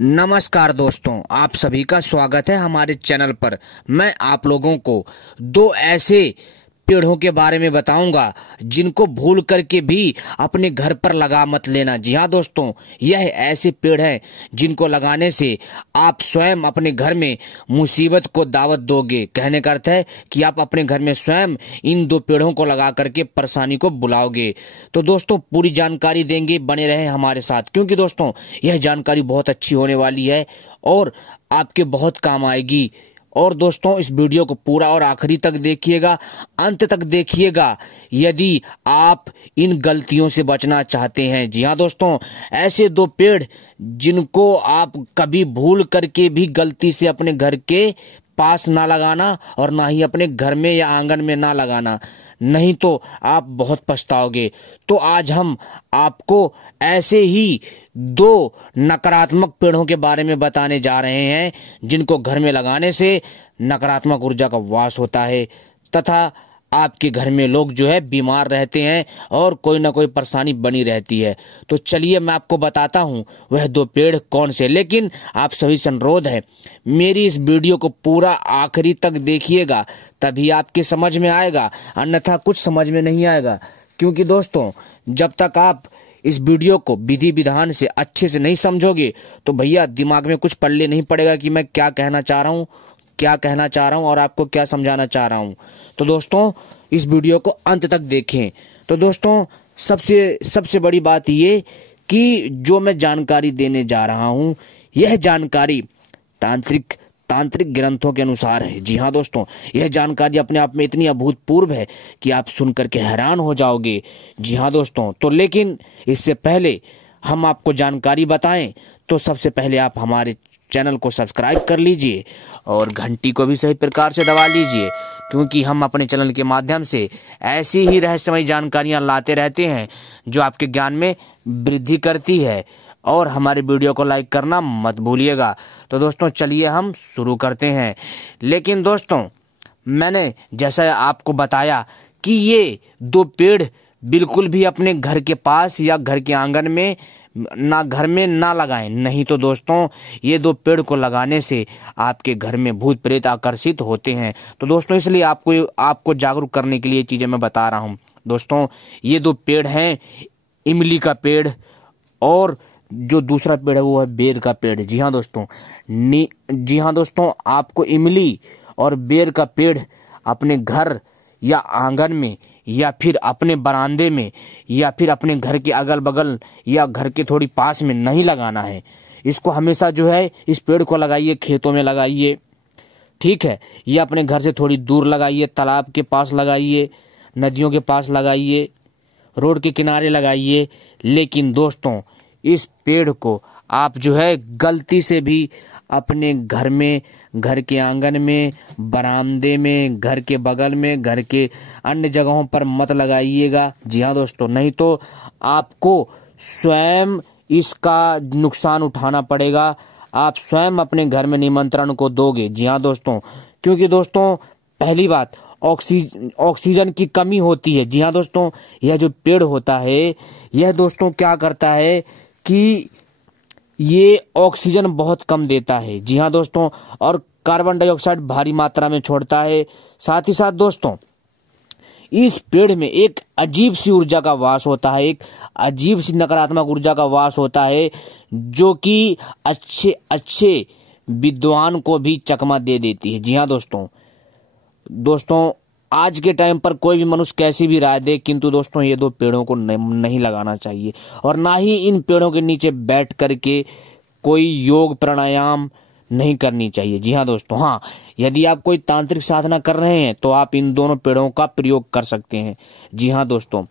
नमस्कार दोस्तों, आप सभी का स्वागत है हमारे चैनल पर। मैं आप लोगों को दो ऐसे पेड़ों के बारे में बताऊंगा जिनको भूल करके भी अपने घर पर लगा मत लेना। जी हाँ दोस्तों, यह ऐसे पेड़ हैं जिनको लगाने से आप स्वयं अपने घर में मुसीबत को दावत दोगे। कहने का अर्थ है कि आप अपने घर में स्वयं इन दो पेड़ों को लगा करके परेशानी को बुलाओगे। तो दोस्तों पूरी जानकारी देंगे, बने रहे हमारे साथ, क्योंकि दोस्तों यह जानकारी बहुत अच्छी होने वाली है और आपके बहुत काम आएगी। और दोस्तों इस वीडियो को पूरा और आखिरी तक देखिएगा, अंत तक देखिएगा यदि आप इन गलतियों से बचना चाहते हैं। जी हाँ दोस्तों, ऐसे दो पेड़ जिनको आप कभी भूल करके भी गलती से अपने घर के पास ना लगाना और ना ही अपने घर में या आंगन में ना लगाना, नहीं तो आप बहुत पछताओगे। तो आज हम आपको ऐसे ही दो नकारात्मक पेड़ों के बारे में बताने जा रहे हैं जिनको घर में लगाने से नकारात्मक ऊर्जा का वास होता है तथा आपके घर में लोग जो है बीमार रहते हैं और कोई ना कोई परेशानी बनी रहती है। तो चलिए मैं आपको बताता हूं वह दो पेड़ कौन से। लेकिन आप सभी से अनुरोध है, मेरी इस वीडियो को पूरा आखिरी तक देखिएगा, तभी आपके समझ में आएगा, अन्यथा कुछ समझ में नहीं आएगा। क्योंकि दोस्तों जब तक आप इस वीडियो को विधि विधान से अच्छे से नहीं समझोगे तो भैया दिमाग में कुछ पल्ले नहीं पड़ेगा कि मैं क्या कहना चाह रहा हूं और आपको क्या समझाना चाह रहा हूं। तो दोस्तों इस वीडियो को अंत तक देखें। तो दोस्तों सबसे बड़ी बात ये कि जो मैं जानकारी देने जा रहा हूं, यह जानकारी तांत्रिक ग्रंथों के अनुसार है। जी हाँ दोस्तों, यह जानकारी अपने आप में इतनी अभूतपूर्व है कि आप सुन करके हैरान हो जाओगे। जी हाँ दोस्तों, तो लेकिन इससे पहले हम आपको जानकारी बताएं तो सबसे पहले आप हमारे चैनल को सब्सक्राइब कर लीजिए और घंटी को भी सही प्रकार से दबा लीजिए, क्योंकि हम अपने चैनल के माध्यम से ऐसी ही रहस्यमयी जानकारियां लाते रहते हैं जो आपके ज्ञान में वृद्धि करती है। और हमारे वीडियो को लाइक करना मत भूलिएगा। तो दोस्तों चलिए हम शुरू करते हैं। लेकिन दोस्तों मैंने जैसा आपको बताया कि ये दो पेड़ बिल्कुल भी अपने घर के पास या घर के आंगन में घर में ना लगाएं, नहीं तो दोस्तों ये दो पेड़ को लगाने से आपके घर में भूत प्रेत आकर्षित होते हैं। तो दोस्तों इसलिए आपको जागरूक करने के लिए चीजें मैं बता रहा हूं। दोस्तों ये दो पेड़ हैं, इमली का पेड़ और जो दूसरा पेड़ है वो है बेर का पेड़। जी हाँ दोस्तों, आपको इमली और बेर का पेड़ अपने घर या आंगन में या फिर अपने बरामदे में या फिर अपने घर के अगल बगल या घर के थोड़ी पास में नहीं लगाना है। इसको हमेशा जो है इस पेड़ को लगाइए खेतों में लगाइए, ठीक है, या अपने घर से थोड़ी दूर लगाइए, तालाब के पास लगाइए, नदियों के पास लगाइए, रोड के किनारे लगाइए। लेकिन दोस्तों इस पेड़ को आप जो है गलती से भी अपने घर में, घर के आंगन में, बरामदे में, घर के बगल में, घर के अन्य जगहों पर मत लगाइएगा। जी हाँ दोस्तों, नहीं तो आपको स्वयं इसका नुकसान उठाना पड़ेगा। आप स्वयं अपने घर में निमंत्रण को दोगे। जी हाँ दोस्तों, क्योंकि दोस्तों पहली बात ऑक्सीजन की कमी होती है। जी हाँ दोस्तों, यह जो पेड़ होता है यह दोस्तों क्या करता है कि ये ऑक्सीजन बहुत कम देता है। जी हाँ दोस्तों, और कार्बन डाइऑक्साइड भारी मात्रा में छोड़ता है। साथ ही साथ दोस्तों इस पेड़ में एक अजीब सी ऊर्जा का वास होता है, एक अजीब सी नकारात्मक ऊर्जा का वास होता है जो कि अच्छे विद्वान को भी चकमा दे देती है। जी हाँ दोस्तों आज के टाइम पर कोई भी मनुष्य कैसी भी राय दे, किंतु दोस्तों ये दो पेड़ों को नहीं लगाना चाहिए और ना ही इन पेड़ों के नीचे बैठ करके कोई योग प्राणायाम नहीं करनी चाहिए। जी हाँ दोस्तों, हाँ यदि आप कोई तांत्रिक साधना कर रहे हैं तो आप इन दोनों पेड़ों का प्रयोग कर सकते हैं। जी हाँ दोस्तों,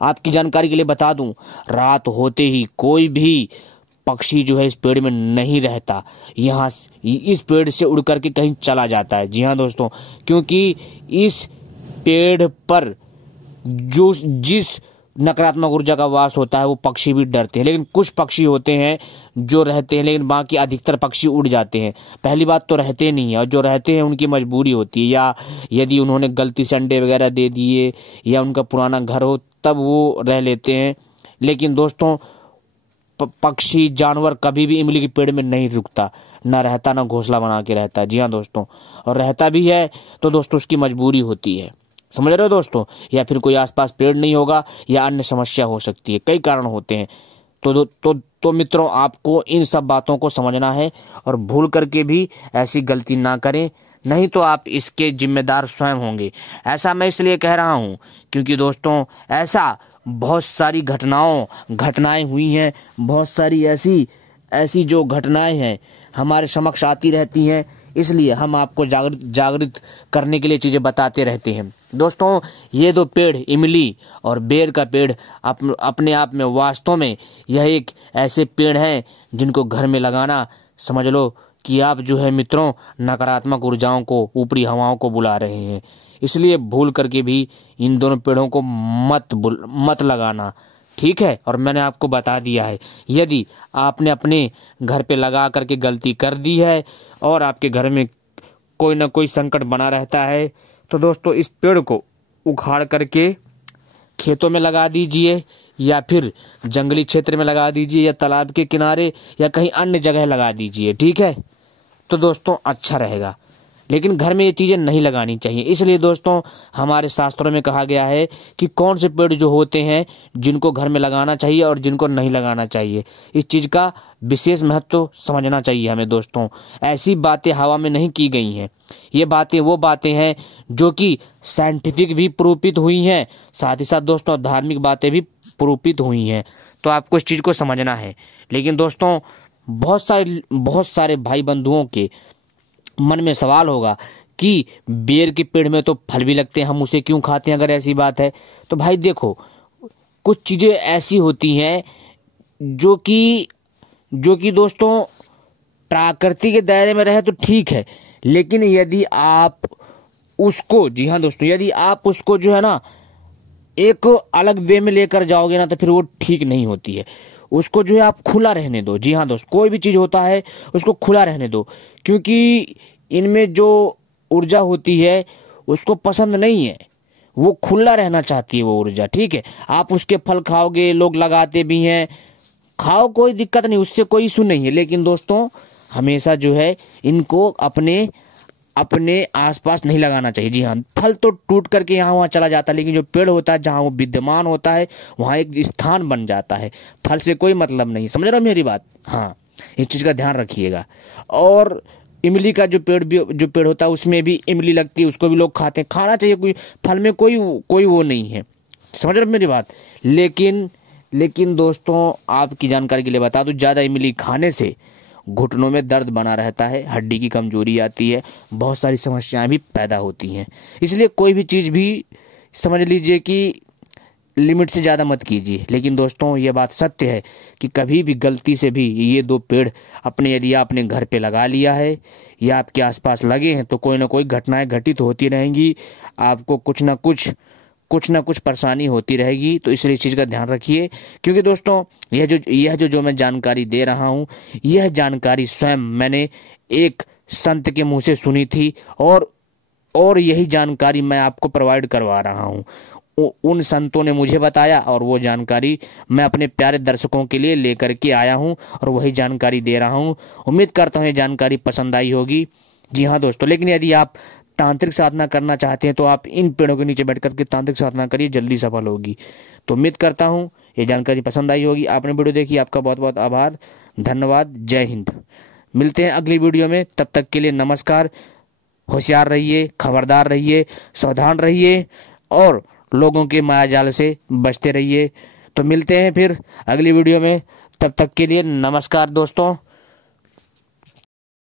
आपकी जानकारी के लिए बता दूं, रात होते ही कोई भी पक्षी जो है इस पेड़ में नहीं रहता, यहाँ इस पेड़ से उड़ करके कहीं चला जाता है। जी हाँ दोस्तों, क्योंकि इस पेड़ पर जिस नकारात्मक ऊर्जा का वास होता है वो पक्षी भी डरते हैं। लेकिन कुछ पक्षी होते हैं जो रहते हैं, लेकिन बाकी अधिकतर पक्षी उड़ जाते हैं। पहली बात तो रहते नहीं है, और जो रहते हैं उनकी मजबूरी होती है, या यदि उन्होंने गलती से अंडे वगैरह दे दिए या उनका पुराना घर हो तब वो रह लेते हैं। लेकिन दोस्तों पक्षी जानवर कभी भी इमली के पेड़ में नहीं रुकता, ना रहता, ना घोंसला बना के रहता। जी हाँ दोस्तों, और रहता भी है तो दोस्तों उसकी मजबूरी होती है, समझ रहे हो दोस्तों, या फिर कोई आसपास पेड़ नहीं होगा या अन्य समस्या हो सकती है, कई कारण होते हैं। तो मित्रों, आपको इन सब बातों को समझना है और भूल करके भी ऐसी गलती ना करें, नहीं तो आप इसके जिम्मेदार स्वयं होंगे। ऐसा मैं इसलिए कह रहा हूं क्योंकि दोस्तों ऐसा बहुत सारी घटनाएं हुई हैं, बहुत सारी ऐसी जो घटनाएं हैं हमारे समक्ष आती रहती हैं, इसलिए हम आपको जागृत करने के लिए चीज़ें बताते रहते हैं। दोस्तों, ये दो पेड़, इमली और बेर का पेड़, अपने आप में वास्तव में यह एक ऐसे पेड़ हैं जिनको घर में लगाना, समझ लो कि आप जो है मित्रों नकारात्मक ऊर्जाओं को, ऊपरी हवाओं को बुला रहे हैं। इसलिए भूल करके भी इन दोनों पेड़ों को मत लगाना, ठीक है। और मैंने आपको बता दिया है, यदि आपने अपने घर पे लगा करके गलती कर दी है और आपके घर में कोई ना कोई संकट बना रहता है, तो दोस्तों इस पेड़ को उखाड़ करके खेतों में लगा दीजिए या फिर जंगली क्षेत्र में लगा दीजिए या तालाब के किनारे या कहीं अन्य जगह लगा दीजिए, ठीक है। तो दोस्तों अच्छा रहेगा, लेकिन घर में ये चीज़ें नहीं लगानी चाहिए। इसलिए दोस्तों हमारे शास्त्रों में कहा गया है कि कौन से पेड़ जो होते हैं जिनको घर में लगाना चाहिए और जिनको नहीं लगाना चाहिए, इस चीज़ का विशेष महत्व समझना चाहिए हमें। दोस्तों ऐसी बातें हवा में नहीं की गई हैं, ये बातें वो बातें हैं जो कि साइंटिफिक भी प्रूफित हुई हैं, साथ ही साथ दोस्तों धार्मिक बातें भी प्रूफित हुई हैं। तो आपको इस चीज़ को समझना है। लेकिन दोस्तों बहुत सारे भाई बंधुओं के मन में सवाल होगा कि बेर के पेड़ में तो फल भी लगते हैं, हम उसे क्यों खाते हैं? अगर ऐसी बात है तो भाई देखो, कुछ चीज़ें ऐसी होती हैं जो कि दोस्तों प्रकृति के दायरे में रहे तो ठीक है, लेकिन यदि आप उसको, जी हाँ दोस्तों, यदि आप उसको जो है ना एक अलग वे में लेकर जाओगे ना तो फिर वो ठीक नहीं होती है। उसको जो है आप खुला रहने दो। जी हाँ दोस्त, कोई भी चीज़ होता है उसको खुला रहने दो, क्योंकि इनमें जो ऊर्जा होती है उसको पसंद नहीं है, वो खुला रहना चाहती है वो ऊर्जा, ठीक है। आप उसके फल खाओगे, लोग लगाते भी हैं, खाओ, कोई दिक्कत नहीं, उससे कोई इशू नहीं है। लेकिन दोस्तों हमेशा जो है इनको अपने आसपास नहीं लगाना चाहिए। जी हाँ, फल तो टूट करके यहाँ वहाँ चला जाता है, लेकिन जो पेड़ होता है जहाँ वो विद्यमान होता है वहाँ एक स्थान बन जाता है। फल से कोई मतलब नहीं, समझ रहे हो मेरी बात? हाँ, इस चीज़ का ध्यान रखिएगा। और इमली का जो पेड़ होता है उसमें भी इमली लगती है, उसको भी लोग खाते हैं, खाना चाहिए, कोई फल में कोई वो नहीं है, समझ रहे हो मेरी बात? लेकिन दोस्तों आपकी जानकारी के लिए बता दूं, ज़्यादा इमली खाने से घुटनों में दर्द बना रहता है, हड्डी की कमजोरी आती है, बहुत सारी समस्याएं भी पैदा होती हैं। इसलिए कोई भी चीज़ भी समझ लीजिए कि लिमिट से ज़्यादा मत कीजिए। लेकिन दोस्तों ये बात सत्य है कि कभी भी गलती से भी ये दो पेड़ यदि आपने घर पे लगा लिया है या आपके आसपास लगे हैं तो कोई ना कोई घटनाएं घटित होती रहेंगी, आपको कुछ ना कुछ परेशानी होती रहेगी। तो इसलिए इस चीज़ का ध्यान रखिए, क्योंकि दोस्तों यह जो मैं जानकारी दे रहा हूँ, यह जानकारी स्वयं मैंने एक संत के मुंह से सुनी थी और यही जानकारी मैं आपको प्रोवाइड करवा रहा हूँ। उन संतों ने मुझे बताया और वो जानकारी मैं अपने प्यारे दर्शकों के लिए लेकर के आया हूँ और वही जानकारी दे रहा हूँ। उम्मीद करता हूँ ये जानकारी पसंद आई होगी। जी हाँ दोस्तों, लेकिन यदि आप तांत्रिक साधना करना चाहते हैं तो आप इन पेड़ों के नीचे बैठ करके तांत्रिक साधना करिए, जल्दी सफल होगी। तो उम्मीद करता हूँ ये जानकारी पसंद आई होगी। आपने वीडियो देखी, आपका बहुत बहुत आभार, धन्यवाद, जय हिंद। मिलते हैं अगली वीडियो में, तब तक के लिए नमस्कार। होशियार रहिए, खबरदार रहिए, सावधान रहिए और लोगों के मायाजाल से बचते रहिए। तो मिलते हैं फिर अगली वीडियो में, तब तक के लिए नमस्कार दोस्तों।